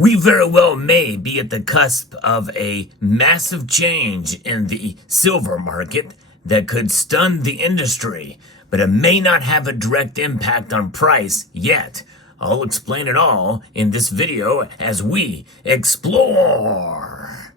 We very well may be at the cusp of a massive change in the silver market that could stun the industry, but it may not have a direct impact on price yet. I'll explain it all in this video as we explore.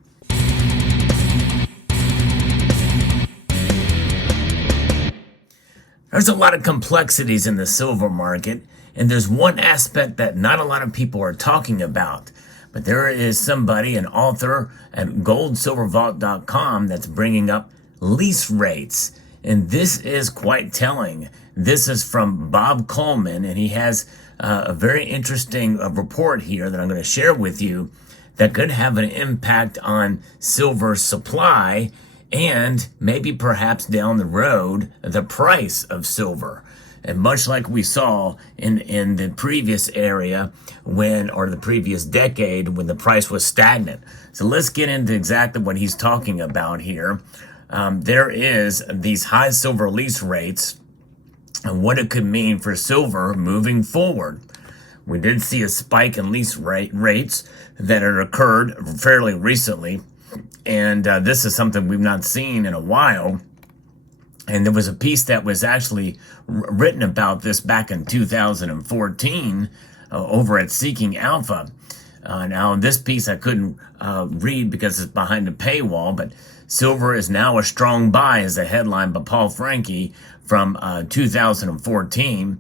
There's a lot of complexities in the silver market, and there's one aspect that not a lot of people are talking about. But there is somebody, an author at goldsilvervault.com, that's bringing up lease rates. And this is quite telling. This is from Bob Coleman, and he has a very interesting report here that I'm going to share with you that could have an impact on silver supply and maybe perhaps down the road, the price of silver. And much like we saw in the previous area or the previous decade when the price was stagnant. So let's get into exactly what he's talking about here. There is these high silver lease rates and what it could mean for silver moving forward. We did see a spike in lease rates that had occurred fairly recently. And this is something we've not seen in a while. And there was a piece that was actually written about this back in 2014 over at Seeking Alpha. Now, this piece I couldn't read because it's behind a paywall, but silver is now a strong buy is a headline by Paul Franke from 2014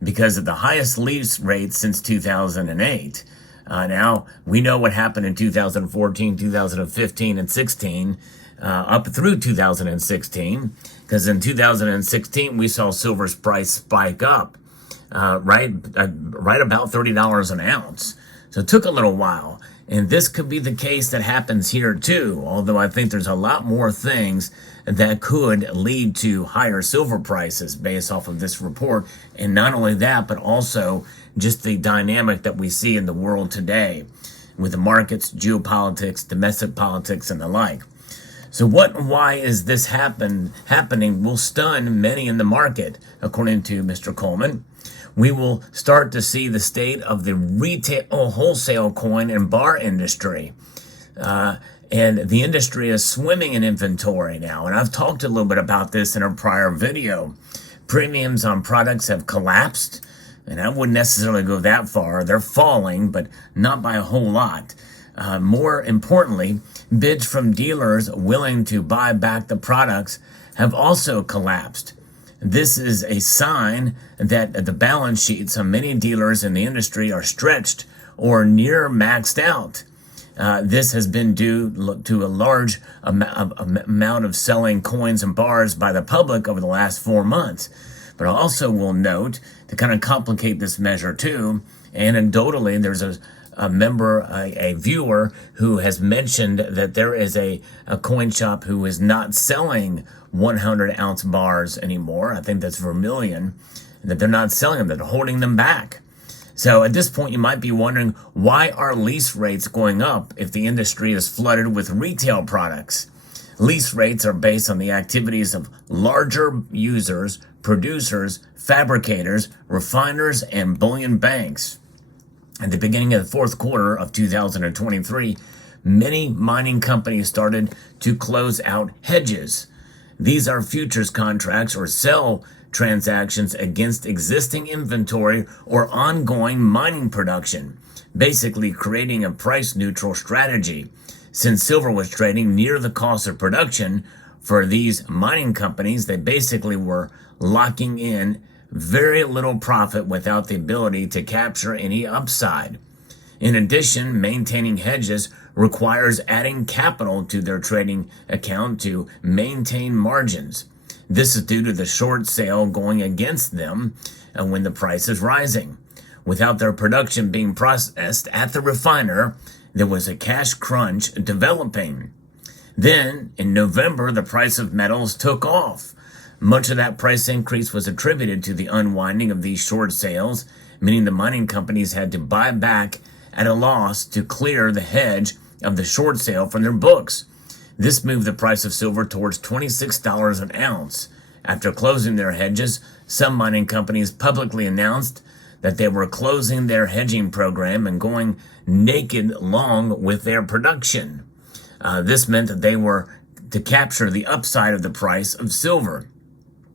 because of the highest lease rates since 2008. Now, we know what happened in 2014, 2015, and 16, up through 2016, because in 2016, we saw silver's price spike up, right about $30 an ounce. So it took a little while. And this could be the case that happens here too, although I think there's a lot more things that could lead to higher silver prices based off of this report. And not only that, but also just the dynamic that we see in the world today with the markets, geopolitics, domestic politics, and the like. So what and why is this happening will stun many in the market, according to Mr. Coleman. We will start to see the state of the retail wholesale coin and bar industry. And the industry is swimming in inventory now. And I've talked a little bit about this in a prior video. Premiums on products have collapsed. And I wouldn't necessarily go that far. They're falling, but not by a whole lot. More importantly, bids from dealers willing to buy back the products have also collapsed. This is a sign that the balance sheets of many dealers in the industry are stretched or near maxed out. This has been due to a large amount of selling coins and bars by the public over the last 4 months. But I also will note, to kind of complicate this measure too, anecdotally, there's a viewer who has mentioned that there is a coin shop who is not selling 100-ounce bars anymore. I think that's Vermilion, that they're not selling them, they're holding them back. So at this point, you might be wondering, why are lease rates going up if the industry is flooded with retail products? Lease rates are based on the activities of larger users, producers, fabricators, refiners, and bullion banks. At the beginning of the fourth quarter of 2023, many mining companies started to close out hedges. These are futures contracts or sell transactions against existing inventory or ongoing mining production, basically creating a price-neutral strategy. Since silver was trading near the cost of production for these mining companies, they basically were locking in very little profit without the ability to capture any upside. In addition, maintaining hedges requires adding capital to their trading account to maintain margins. This is due to the short sale going against them when the price is rising. Without their production being processed at the refiner, there was a cash crunch developing. Then, in November, the price of metals took off. Much of that price increase was attributed to the unwinding of these short sales, meaning the mining companies had to buy back at a loss to clear the hedge of the short sale from their books. This moved the price of silver towards $26 an ounce. After closing their hedges, some mining companies publicly announced that they were closing their hedging program and going naked long with their production. This meant that they were to capture the upside of the price of silver.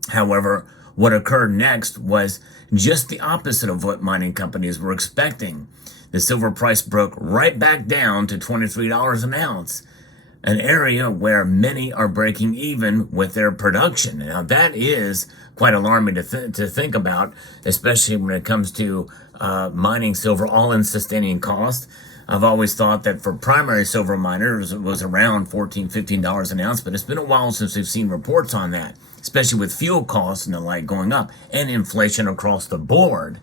However, what occurred next was just the opposite of what mining companies were expecting. The silver price broke right back down to $23 an ounce, an area where many are breaking even with their production. Now, that is quite alarming to think about, especially when it comes to mining silver all-in sustaining cost. I've always thought that for primary silver miners, it was around $14, $15 an ounce, but it's been a while since we've seen reports on that, especially with fuel costs and the like going up and inflation across the board.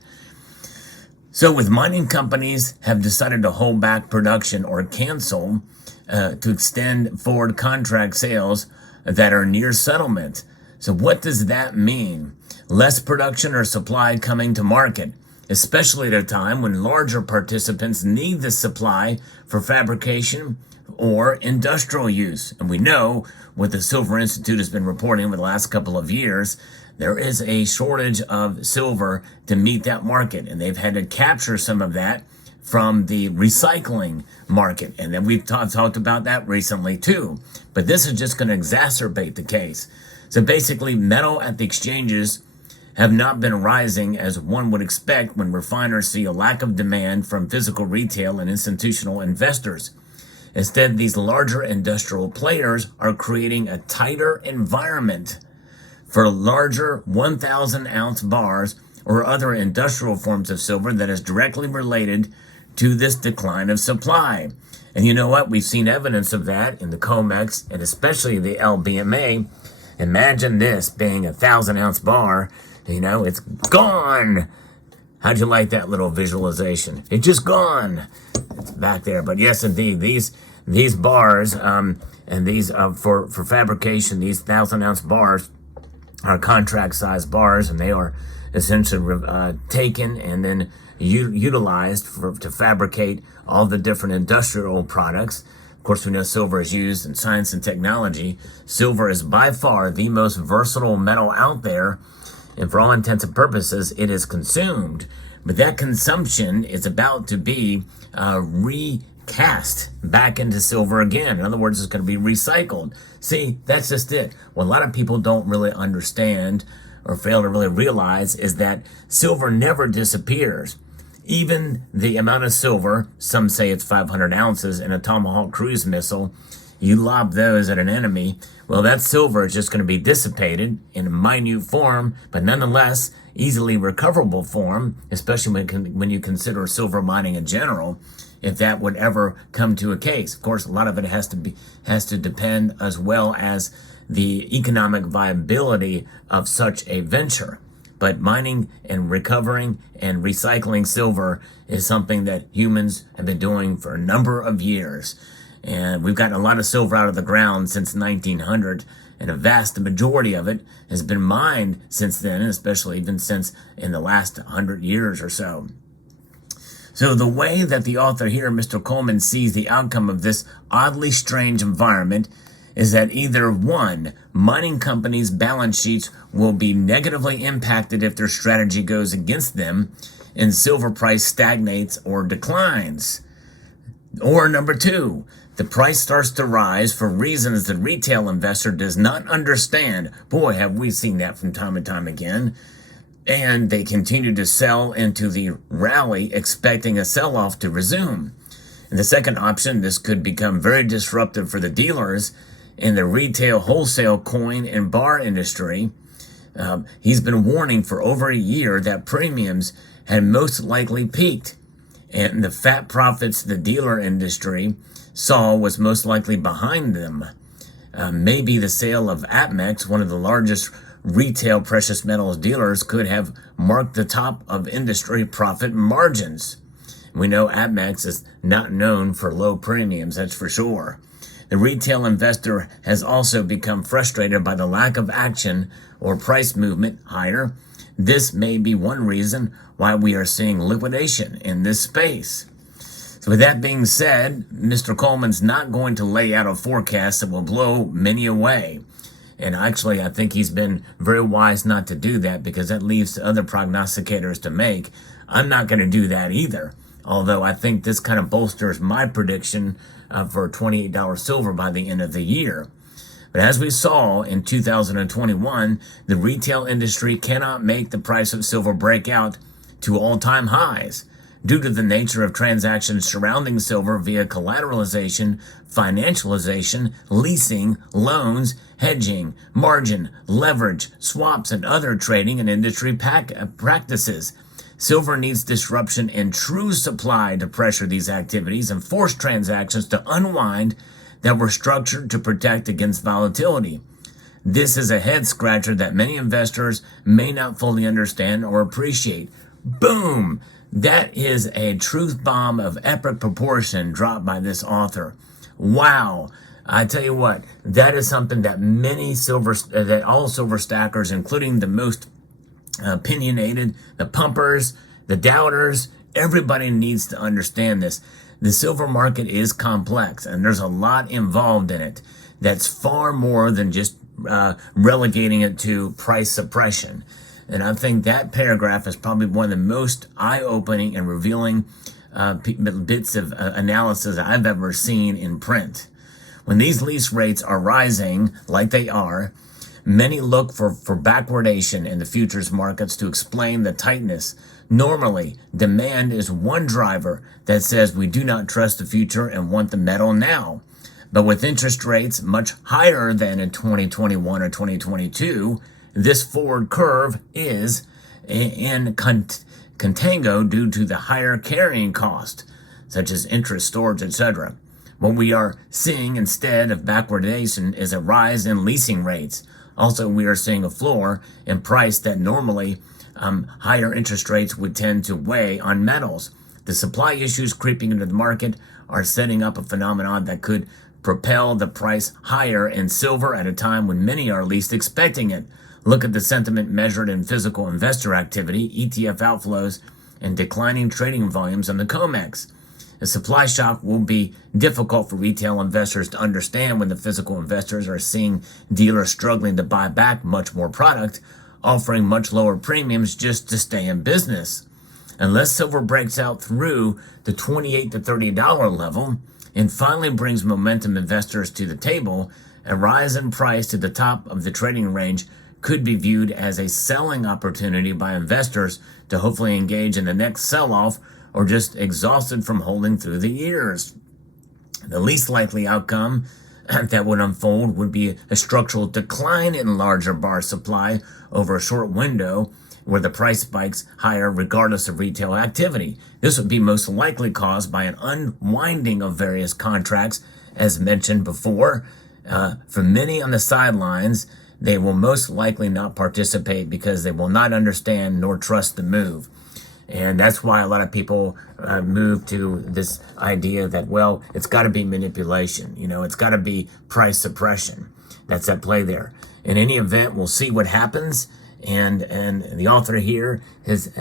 So with mining companies have decided to hold back production or cancel to extend forward contract sales that are near settlement. So what does that mean? Less production or supply coming to market, especially at a time when larger participants need the supply for fabrication or industrial use. And we know what the Silver Institute has been reporting over the last couple of years, there is a shortage of silver to meet that market. And they've had to capture some of that from the recycling market. And then we've talked about that recently too. But this is just going to exacerbate the case. So basically, metal at the exchanges have not been rising as one would expect when refiners see a lack of demand from physical retail and institutional investors. Instead, these larger industrial players are creating a tighter environment for larger 1,000-ounce bars or other industrial forms of silver that is directly related to this decline of supply. And you know what? We've seen evidence of that in the COMEX and especially the LBMA. Imagine this being a 1,000-ounce bar. You know, it's gone. How'd you like that little visualization? It's just gone. It's back there. But yes, indeed, these bars and these for fabrication, these 1,000-ounce bars are contract-sized bars, and they are essentially taken and then utilized to fabricate all the different industrial products. Of course, we know silver is used in science and technology. Silver is by far the most versatile metal out there, and for all intents and purposes, it is consumed. But that consumption is about to be recast back into silver again. In other words, it's going to be recycled. See, that's just it. What a lot of people don't really understand or fail to really realize is that silver never disappears. Even the amount of silver, some say it's 500 ounces in a Tomahawk cruise missile, you lob those at an enemy, well, that silver is just going to be dissipated in a minute form, but nonetheless, easily recoverable form, especially when you consider silver mining in general, if that would ever come to a case. Of course, a lot of it has to depend as well as the economic viability of such a venture. But mining and recovering and recycling silver is something that humans have been doing for a number of years. And we've gotten a lot of silver out of the ground since 1900, and a vast majority of it has been mined since then, and especially even since in the last 100 years or so. So the way that the author here, Mr. Coleman, sees the outcome of this oddly strange environment is that either one, mining companies' balance sheets will be negatively impacted if their strategy goes against them and silver price stagnates or declines. Or number two, the price starts to rise for reasons the retail investor does not understand. Boy, have we seen that from time and time again. And they continue to sell into the rally, expecting a sell-off to resume. And the second option, this could become very disruptive for the dealers in the retail, wholesale, coin, and bar industry. He's been warning for over a year that premiums had most likely peaked, and the fat profits the dealer industry saw was most likely behind them. Maybe the sale of APMEX, one of the largest retail precious metals dealers, could have marked the top of industry profit margins. We know APMEX is not known for low premiums, that's for sure. The retail investor has also become frustrated by the lack of action or price movement higher. This may be one reason why we are seeing liquidation in this space. So with that being said, Mr. Coleman's not going to lay out a forecast that will blow many away. And actually, I think he's been very wise not to do that, because that leaves other prognosticators to make I'm not going to do that either. Although I think this kind of bolsters my prediction for $28 silver by the end of the year. But as we saw in 2021, the retail industry cannot make the price of silver break out to all-time highs due to the nature of transactions surrounding silver via collateralization, financialization, leasing, loans, hedging, margin, leverage, swaps, and other trading and industry practices. Silver needs disruption in true supply to pressure these activities and force transactions to unwind that were structured to protect against volatility. This is a head scratcher that many investors may not fully understand or appreciate. Boom! That is a truth bomb of epic proportion dropped by this author. Wow! I tell you what, that is something that that all silver stackers, including the most opinionated, the pumpers, the doubters, everybody needs to understand this. The silver market is complex, and there's a lot involved in it that's far more than just relegating it to price suppression. And I think that paragraph is probably one of the most eye-opening and revealing bits of analysis I've ever seen in print. When these lease rates are rising, like they are, many look for backwardation in the futures markets to explain the tightness. Normally, demand is one driver that says we do not trust the future and want the metal now. But with interest rates much higher than in 2021 or 2022, this forward curve is in contango due to the higher carrying cost, such as interest, storage, etc. What we are seeing instead of backwardation is a rise in leasing rates. Also, we are seeing a floor in price that normally higher interest rates would tend to weigh on metals. The supply issues creeping into the market are setting up a phenomenon that could propel the price higher in silver at a time when many are least expecting it. Look at the sentiment measured in physical investor activity, ETF outflows, and declining trading volumes on the COMEX. The supply shock will be difficult for retail investors to understand when the physical investors are seeing dealers struggling to buy back much more product, offering much lower premiums just to stay in business. Unless silver breaks out through the $28 to $30 level and finally brings momentum investors to the table, a rise in price to the top of the trading range could be viewed as a selling opportunity by investors to hopefully engage in the next sell-off or just exhausted from holding through the years. The least likely outcome that would unfold would be a structural decline in larger bar supply over a short window where the price spikes higher regardless of retail activity. This would be most likely caused by an unwinding of various contracts, as mentioned before. For many on the sidelines, they will most likely not participate because they will not understand nor trust the move. And that's why a lot of people move to this idea that, well, it's got to be manipulation. It's got to be price suppression. That's at play there. In any event, we'll see what happens. And the author here has,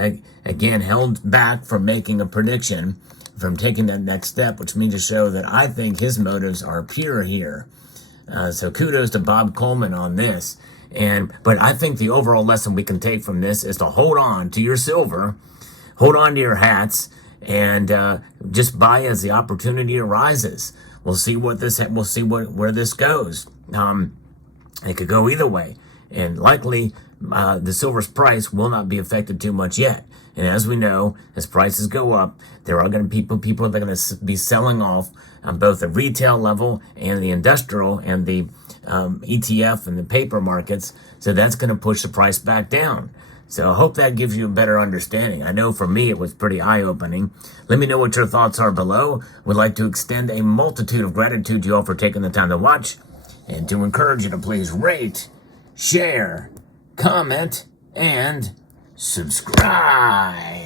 again, held back from making a prediction, from taking that next step, which means to show that I think his motives are pure here. So kudos to Bob Coleman on this. But I think the overall lesson we can take from this is to hold on to your silver, hold on to your hats, and just buy as the opportunity arises. We'll see where this goes. It could go either way, and likely the silver's price will not be affected too much yet. And as we know, as prices go up, there are going to be people that are going to be selling off on both the retail level and the industrial and the ETF and the paper markets. So that's going to push the price back down. So I hope that gives you a better understanding. I know for me it was pretty eye-opening. Let me know what your thoughts are below. We'd like to extend a multitude of gratitude to you all for taking the time to watch, and to encourage you to please rate, share, comment, and subscribe.